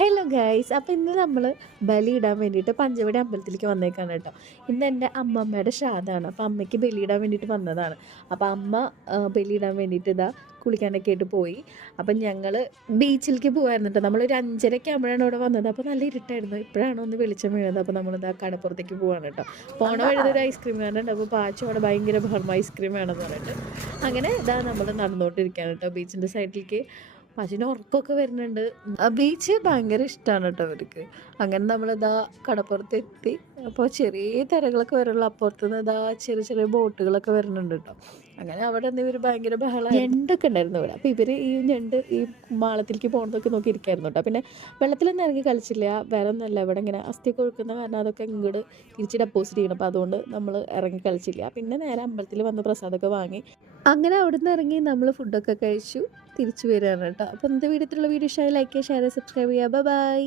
Hello guys, അപ്പോൾ ഇന്ന് നമ്മൾ ബലിയിടാൻ വേണ്ടിയിട്ട് പഞ്ചവടി അമ്പലത്തിലേക്ക് വന്നേക്കാണ് കേട്ടോ. ഇന്ന് എൻ്റെ അമ്മമ്മയുടെ ശ്രാദ്ധമാണ്. അപ്പോൾ അമ്മയ്ക്ക് ബലിയിടാൻ വേണ്ടിയിട്ട് വന്നതാണ്. അപ്പോൾ അമ്മ ബലിയിടാൻ വേണ്ടിയിട്ട് ഇതാ കുളിക്കാനൊക്കെ ആയിട്ട് പോയി. അപ്പം ഞങ്ങൾ ബീച്ചിലേക്ക് പോകുമായിരുന്നു കേട്ടോ. നമ്മളൊരു 5:30 ആകുമ്പോഴാണ് ഇവിടെ വന്നത്. അപ്പോൾ നല്ല ഇരുട്ടായിരുന്നു. ഇപ്പോഴാണ് ഒന്ന് വെളിച്ചം വീണത്. അപ്പോൾ നമ്മളിതാ കടപ്പുറത്തേക്ക് പോവാണ് കേട്ടോ. പോണ വഴുത ഒരു ഐസ്ക്രീം വേണ്ട. അപ്പോൾ പാച്ചു അവിടെ ഭയങ്കര ബഹളം ഐസ്ക്രീം വേണമെന്ന് പറഞ്ഞിട്ട് അങ്ങനെ ഇതാ നമ്മൾ നടന്നുകൊണ്ടിരിക്കുകയാണ് കേട്ടോ ബീച്ചിൻ്റെ സൈഡിലേക്ക്. പശുവിന് ഉറക്കമൊക്കെ വരുന്നുണ്ട്. ആ ബീച്ച് ഭയങ്കര ഇഷ്ടമാണ് കേട്ടോ അവർക്ക്. അങ്ങനെ നമ്മളിതാ കടപ്പുറത്തെത്തി. അപ്പോൾ ചെറിയ തിരകളൊക്കെ വരുള്ളൂ. അപ്പുറത്ത് നിന്ന് ഇതാ ചെറിയ ചെറിയ ബോട്ടുകളൊക്കെ വരുന്നുണ്ട് കേട്ടോ. അങ്ങനെ അവിടെ നിന്ന് ഇവർ ഭയങ്കര ബഹളം ഞണ്ടൊക്കെ ഉണ്ടായിരുന്നു ഇവിടെ. അപ്പോൾ ഇവർ ഈ ഞണ്ട് ഈ മാളത്തിലേക്ക് പോകുന്നതൊക്കെ നോക്കി ഇരിക്കായിരുന്നു കേട്ടോ. പിന്നെ വെള്ളത്തിലൊന്നും ഇറങ്ങി കളിച്ചില്ല. വേറെ ഒന്നുമല്ല, ഇവിടെ ഇങ്ങനെ അസ്ഥി കൊഴുക്കുന്ന കാരണം അതൊക്കെ ഇങ്ങോട്ട് തിരിച്ച് ഡെപ്പോസിറ്റ് ചെയ്യണം. അപ്പോൾ അതുകൊണ്ട് നമ്മൾ ഇറങ്ങി കളിച്ചില്ല. പിന്നെ നേരെ അമ്പലത്തിൽ വന്ന് പ്രസാദമൊക്കെ വാങ്ങി അങ്ങനെ അവിടെ നിന്ന് ഇറങ്ങി നമ്മൾ ഫുഡൊക്കെ കഴിച്ചു തിരിച്ചു വരികയാണ് കേട്ടോ. അപ്പോൾ ഇന്നത്തെ വീഡിയോത്തിലുള്ള വീഡിയോ ഇഷ്ടമായി ലൈക്ക് ചെയ്യുക, ഷെയർ ചെയ്യുക, സബ്സ്ക്രൈബ് ചെയ്യുക. ബൈ.